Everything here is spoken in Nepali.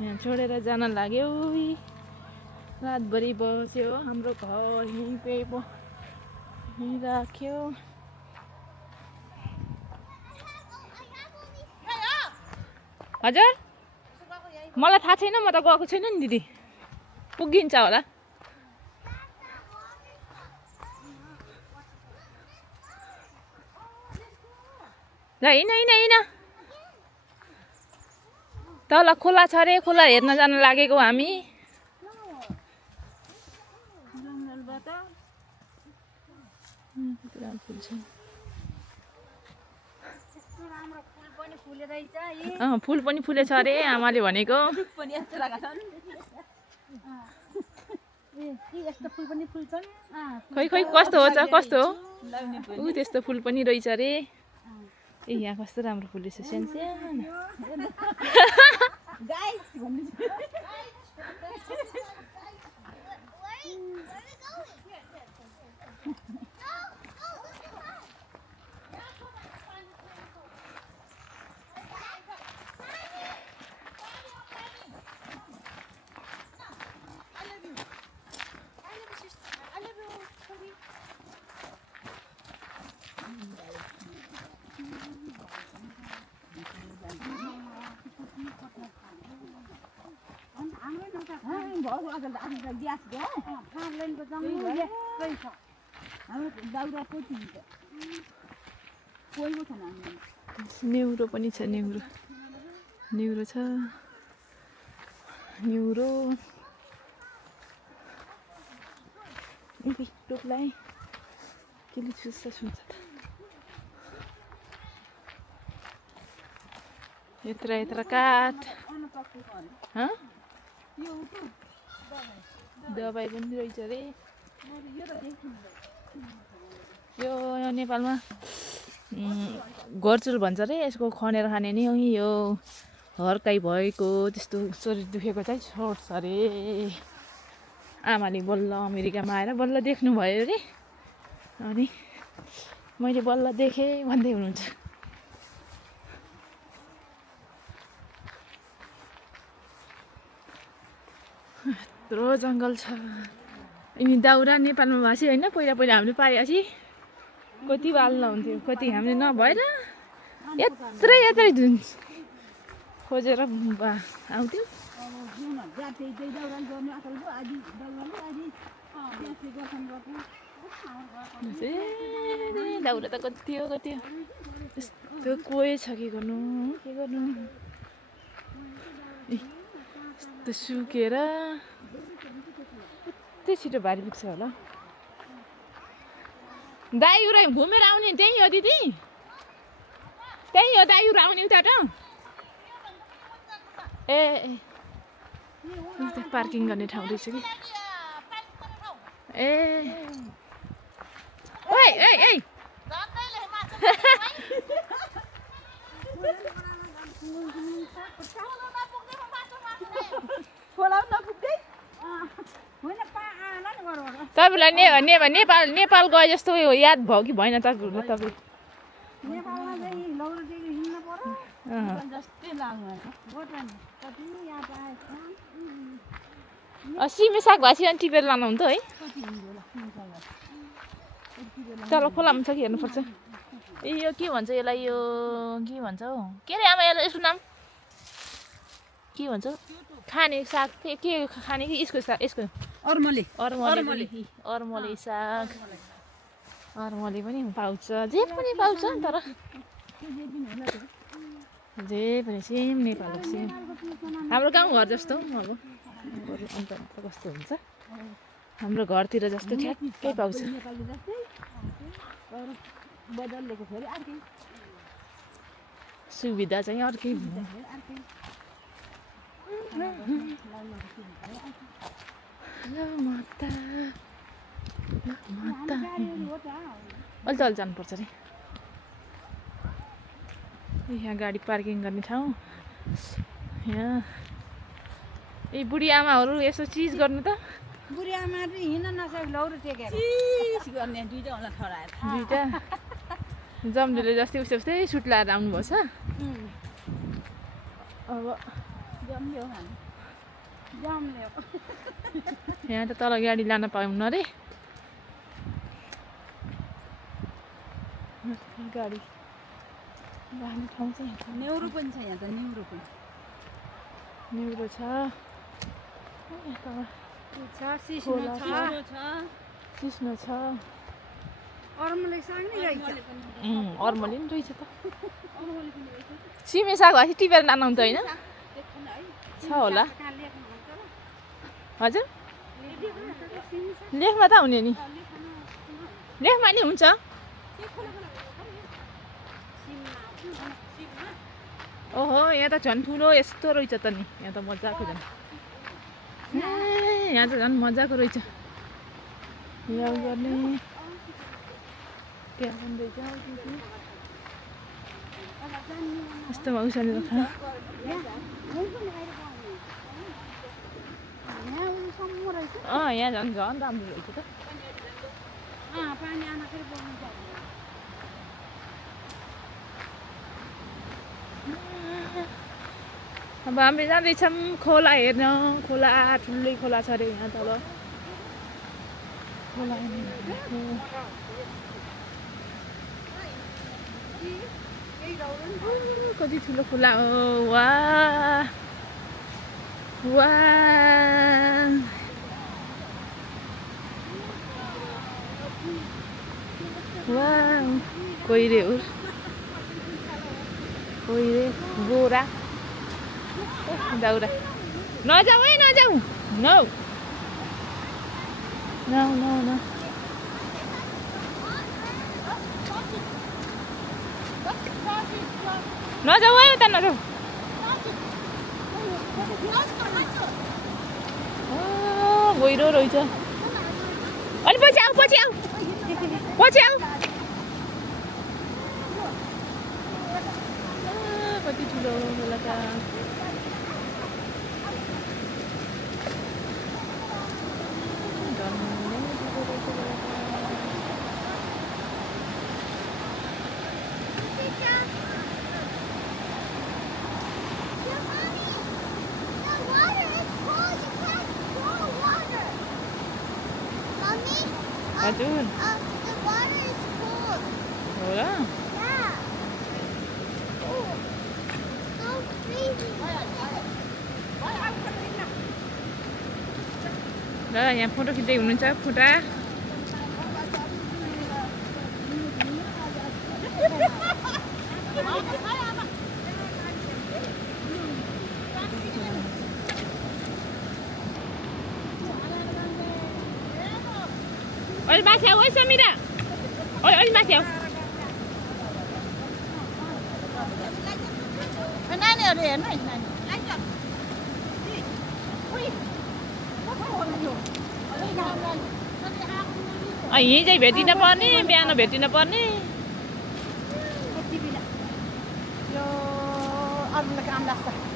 यहाँ छोडेर जान लाग्यो रातभरि बस्यो हाम्रो घर यहीँ राख्यो हजुर मलाई थाहा छैन म त गएको छैन नि दिदी पुगिन्छ होला ल हिँड तल खोला छ अरे खोला हेर्न जान लागेको हामी फुल पनि फुलेछ अरे आमाले भनेको खै कस्तो हो कस्तो हो ऊ त्यस्तो फुल पनि रहेछ अरे ए यहाँ कस्तो राम्रो फुलेछ सानो नेउरो पनि छ नेउरो छ नेउरो टोपलाई केले चुस्छ सुन्छ त यत्र काठ दबाई पनि रहेछ अरे यो नेपालमा घरचुल भन्छ अरे यसको खनेर खाने नि यो हर्काई भएको त्यस्तो शरीर दुखेको चाहिँ छोड्छ अरे आमाले बल्ल अमेरिकामा आएर बल्ल देख्नु भयो अरे अनि मैले बल्ल देखेँ भन्दै हुनुहुन्छ यत्रो जङ्गल छ यिनी दाउरा नेपालमा भाषी होइन पहिला हामीले पाएपछि कति बाल्न हुन्थ्यो कति हामीले नभएर यत्रै खोजेर आउँथ्यौँ दाउरा त कति हो यस्तो कोही छ के गर्नु यस्तो सुकेर कति छिटो भारी पुग्छ होला दाइउरा घुमेर आउने त्यही हो दिदी त्यही हो दाइउरा आउने उता त ए पार्किङ गर्ने ठाउँ रहेछ कि ए ओइ तपाईँलाई नेपाल गए जस्तो याद भयो कि भएन तपाईँ सिमे साग भाषी अनि टिपेर लानुहुन्थ्यो है तल खोलामा छ कि हेर्नुपर्छ ए यो के भन्छ यसलाई यो के भन्छ हौ के अरे आमा यसलाई यसको नाम के भन्छ खाने साग के खाने कि यसको साग यसको अर्मले साग अर्मले पनि पाउँछ जे पनि पाउँछ तर जे पनि सेम नेपाल सेम हाम्रो गाउँघर जस्तो अब अन्त कस्तो हुन्छ हाम्रो घरतिर जस्तो ठ्याक्कै पाउँछ सुविधा चाहिँ अर्कै अलि जानुपर्छ अरे यहाँ गाडी पार्किङ गर्ने ठाउँ यहाँ ए बुढी आमाहरू यसो चिज गर्नु त बुढी आमाहरू हिँड्न नसके लौरो टेकेर गर्ने दुईटा होला ठहराएर दुईटा जम्डीले जस्तै उस्तै सुट लाएर आउनुभएको छ अब जम्डी हो जामले हो यहाँ त तल गाडी लान पाउन रे गाडी राख्ने ठाउँ चाहिँ यहाँ छ। नेउरो पनि छ यहाँ त नेउरो पनि निहुरो छ यहाँ तल छ सिस्नो खोला छ सिस्नो छ अरूमले साग नै रहेछ अर्मली नि रहेछ त सिमे साग भएपछि टिपेर लानुहुन्थ्यो होइन छ होला हजुर लेखमा त हुने नि लेखमा नि हुन्छ ओहो यहाँ त झन् ठुलो यस्तो रहेछ त नि यहाँ त मजाको झन् यहाँ त झन् मजाको रहेछ यहाँ गर्ने यस्तो भौसाले रख यहाँ झन् झन् राम्रो रहेछ त पानी आँदाखेरि बोल्नु पर्छ अब हामी जाँदैछौँ खोला हेर्न खोला ठुलै खोला छ अरे यहाँ तल खोला कति ठुलो खोला हो वा वा वा कोइरे हो कोइरे गोरा दाउरा नजाऊ है नजाऊ नो नो नो नो नजाऊ है उता नजाऊ गहिरो रहेछ अलि पछि आऊ पछि आऊ पछि आऊ कति ठुलो होला त हजुर होला ल यहाँ फोटो खिच्दै हुनुहुन्छ फुटा अलि माथि आऊ है समिरा अलि माथि आऊ नानीहरू हेर्नु है नानी यहीँ चाहिँ भेटिन पर्ने बिहान भेटिन पर्ने यो अरूलाई काम लाग्छ